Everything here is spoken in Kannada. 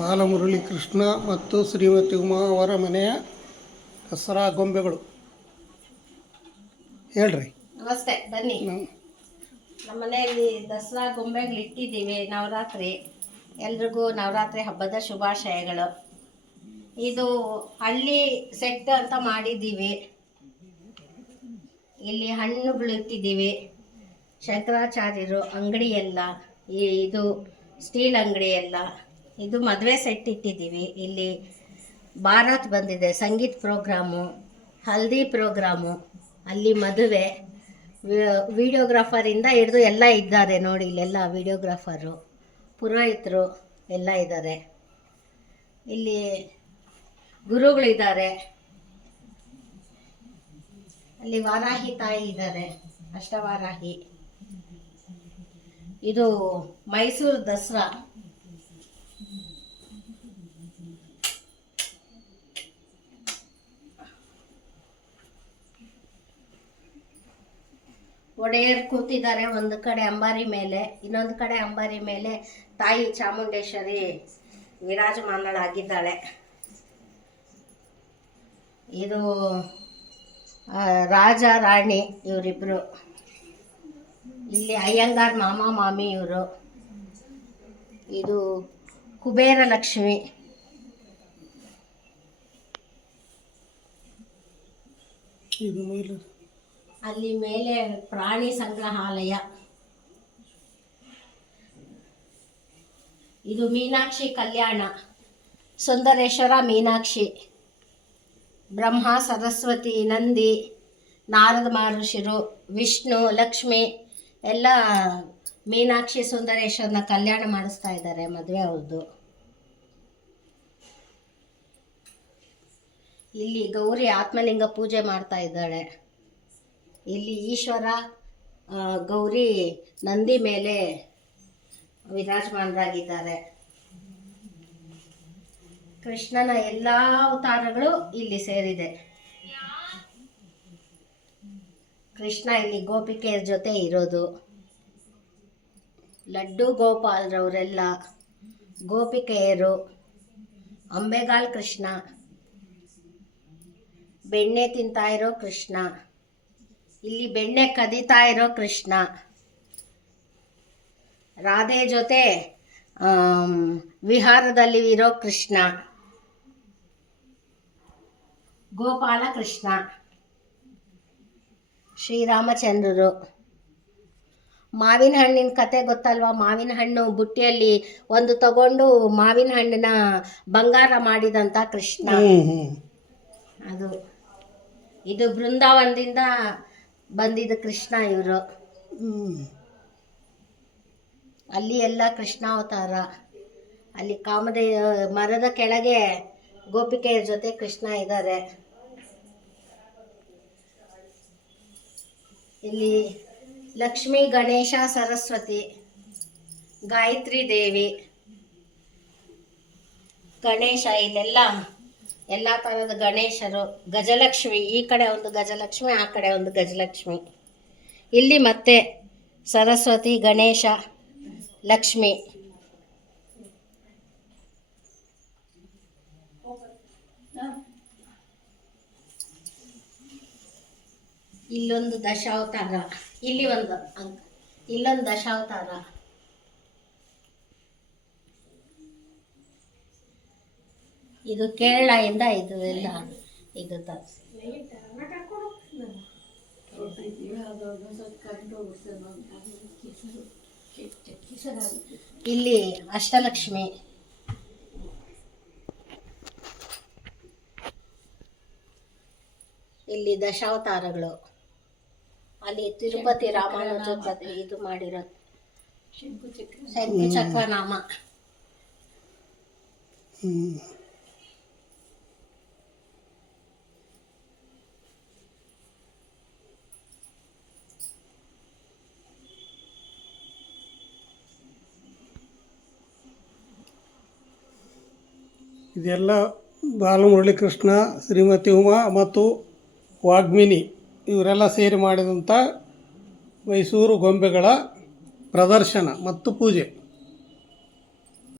ಬಾಲಮುರಳಿ ಕೃಷ್ಣ ಮತ್ತು ಶ್ರೀಮತಿ ಉಮಾ ಅವರ ಮನೆಯ ದಸರಾ ಗೊಂಬೆಗಳು. ಹೇಳ್ರಿ. ನಮಸ್ತೆ, ಬನ್ನಿ. ನಮ್ಮ ಮನೆಯಲ್ಲಿ ದಸರಾ ಗೊಂಬೆಗಳು ಇಟ್ಟಿದ್ದೀವಿ. ನವರಾತ್ರಿ ಎಲ್ರಿಗೂ ನವರಾತ್ರಿ ಹಬ್ಬದ ಶುಭಾಶಯಗಳು. ಇದು ಹಳ್ಳಿ ಸೆಟ್ ಅಂತ ಮಾಡಿದ್ದೀವಿ. ಇಲ್ಲಿ ಹಣ್ಣುಗಳು ಇಟ್ಟಿದ್ದೀವಿ. ಶಂಕರಾಚಾರ್ಯರು ಅಂಗಡಿ ಎಲ್ಲ, ಇದು ಸ್ಟೀಲ್ ಅಂಗಡಿ ಎಲ್ಲ. ಇದು ಮದುವೆ ಸೆಟ್ ಇಟ್ಟಿದ್ದೀವಿ. ಇಲ್ಲಿ ಭಾರತ್ ಬಂದಿದೆ, ಸಂಗೀತ ಪ್ರೋಗ್ರಾಮು, ಹಲ್ದಿ ಪ್ರೋಗ್ರಾಮು, ಅಲ್ಲಿ ಮದುವೆ, ವಿಡಿಯೋಗ್ರಾಫರಿಂದ ಹಿಡಿದು ಎಲ್ಲ ಇದ್ದಾರೆ ನೋಡಿ. ಇಲ್ಲೆಲ್ಲ ವಿಡಿಯೋಗ್ರಾಫರು, ಪುರೋಹಿತರು ಎಲ್ಲ ಇದ್ದಾರೆ. ಇಲ್ಲಿ ಗುರುಗಳಿದ್ದಾರೆ. ಅಲ್ಲಿ ವಾರಾಹಿ ತಾಯಿ ಇದ್ದಾರೆ, ಅಷ್ಟವಾರಾಹಿ. ಇದು ಮೈಸೂರು ದಸರಾ. ಒಡೆಯರ್ ಕೂತಿದ್ದಾರೆ ಒಂದು ಕಡೆ ಅಂಬಾರಿ ಮೇಲೆ, ಇನ್ನೊಂದು ಕಡೆ ಅಂಬಾರಿ ಮೇಲೆ ತಾಯಿ ಚಾಮುಂಡೇಶ್ವರಿ ವಿರಾಜಮಾನಳಾಗಿದ್ದಾಳೆ. ಇದು ರಾಜ ರಾಣಿ ಇವರಿಬ್ಬರು. ಇಲ್ಲಿ ಅಯ್ಯಂಗಾರ್ ಮಾಮ ಮಾಮಿ ಇವರು. ಇದು ಕುಬೇರ ಲಕ್ಷ್ಮಿ. ಅಲ್ಲಿ ಮೇಲೆ ಪ್ರಾಣಿ ಸಂಗ್ರಹಾಲಯ. ಇದು ಮೀನಾಕ್ಷಿ ಕಲ್ಯಾಣ, ಸುಂದರೇಶ್ವರ ಮೀನಾಕ್ಷಿ, ಬ್ರಹ್ಮ ಸರಸ್ವತಿ ನಂದಿ ನಾರದ ಮಹರ್ಷಿರು ವಿಷ್ಣು ಲಕ್ಷ್ಮಿ ಎಲ್ಲ ಮೀನಾಕ್ಷಿ ಸುಂದರೇಶ್ವರನ ಕಲ್ಯಾಣ ಮಾಡಿಸ್ತಾ ಇದ್ದಾರೆ ಮದುವೆ ಅವ್ರದ್ದು. ಇಲ್ಲಿ ಗೌರಿ ಆತ್ಮಲಿಂಗ ಪೂಜೆ ಮಾಡ್ತಾ ಇದ್ದಾಳೆ. ಇಲ್ಲಿ ಈಶ್ವರ ಗೌರಿ ನಂದಿ ಮೇಲೆ ವಿರಾಜಮಾನರಾಗಿದ್ದಾರೆ. ಕೃಷ್ಣನ ಎಲ್ಲ ಅವತಾರಗಳು ಇಲ್ಲಿ ಸೇರಿದೆ. ಕೃಷ್ಣ ಇಲ್ಲಿ ಗೋಪಿಕೆಯರ ಜೊತೆ ಇರೋದು. ಲಡ್ಡು ಗೋಪಾಲ್ರವರೆಲ್ಲ ಗೋಪಿಕೆಯರು. ಅಂಬೆಗಾಲ್ ಕೃಷ್ಣ, ಬೆಣ್ಣೆ ತಿಂತಾ ಇರೋ ಕೃಷ್ಣ, ಇಲ್ಲಿ ಬೆಣ್ಣೆ ಕದೀತಾ ಇರೋ ಕೃಷ್ಣ, ರಾಧೆ ಜೊತೆ ವಿಹಾರದಲ್ಲಿ ಇರೋ ಕೃಷ್ಣ, ಗೋಪಾಲ ಕೃಷ್ಣ, ಶ್ರೀರಾಮಚಂದ್ರರು. ಮಾವಿನ ಹಣ್ಣಿನ ಕತೆ ಗೊತ್ತಲ್ವಾ? ಮಾವಿನ ಹಣ್ಣು ಬುಟ್ಟಿಯಲ್ಲಿ ಒಂದು ತಗೊಂಡು ಮಾವಿನ ಹಣ್ಣಿನ ಬಂಗಾರ ಮಾಡಿದಂಥ ಕೃಷ್ಣ ಅದು. ಇದು ಬೃಂದಾವನದಿಂದ ಬಂದಿದ್ದ ಕೃಷ್ಣ ಇವರು. ಅಲ್ಲಿ ಎಲ್ಲ ಕೃಷ್ಣಾವತಾರ. ಅಲ್ಲಿ ಕಾಮದೇ ಮರದ ಕೆಳಗೆ ಗೋಪಿಕೆಯರ ಜೊತೆ ಕೃಷ್ಣ ಇದ್ದಾರೆ. ಇಲ್ಲಿ ಲಕ್ಷ್ಮೀ ಗಣೇಶ ಸರಸ್ವತಿ ಗಾಯತ್ರಿ ದೇವಿ ಗಣೇಶ. ಇಲ್ಲೆಲ್ಲ ಎಲ್ಲ ಥರದ ಗಣೇಶರು. ಗಜಲಕ್ಷ್ಮಿ, ಈ ಕಡೆ ಒಂದು ಗಜಲಕ್ಷ್ಮಿ, ಆ ಕಡೆ ಒಂದು ಗಜಲಕ್ಷ್ಮಿ. ಇಲ್ಲಿ ಮತ್ತೆ ಸರಸ್ವತಿ ಗಣೇಶ ಲಕ್ಷ್ಮಿ. ಇಲ್ಲೊಂದು ದಶಾವತಾರ, ಇಲ್ಲೊಂದು ದಶಾವತಾರ. ಇದು ಕೇರಳದಿಂದ ಇದು ಎಲ್ಲ ಇದು ಇಲ್ಲಿ ಅಷ್ಟಲಕ್ಷ್ಮಿ. ಇಲ್ಲಿ ದಶಾವತಾರಗಳು. ಅಲ್ಲಿ ತಿರುಪತಿ ರಾಮಾನುಜ ಇದು ಮಾಡಿರೋ ಶಂಕು ಚಕ್ರನಾಮ. ಇದೆಲ್ಲ ಬಾಲಮುರಳಿ ಕೃಷ್ಣ, ಶ್ರೀಮತಿ ಉಮಾ ಮತ್ತು ವಾಗ್ಮಿನಿ ಇವರೆಲ್ಲ ಸೇರಿ ಮಾಡಿದಂಥ ಮೈಸೂರು ಗೊಂಬೆಗಳ ಪ್ರದರ್ಶನ ಮತ್ತು ಪೂಜೆ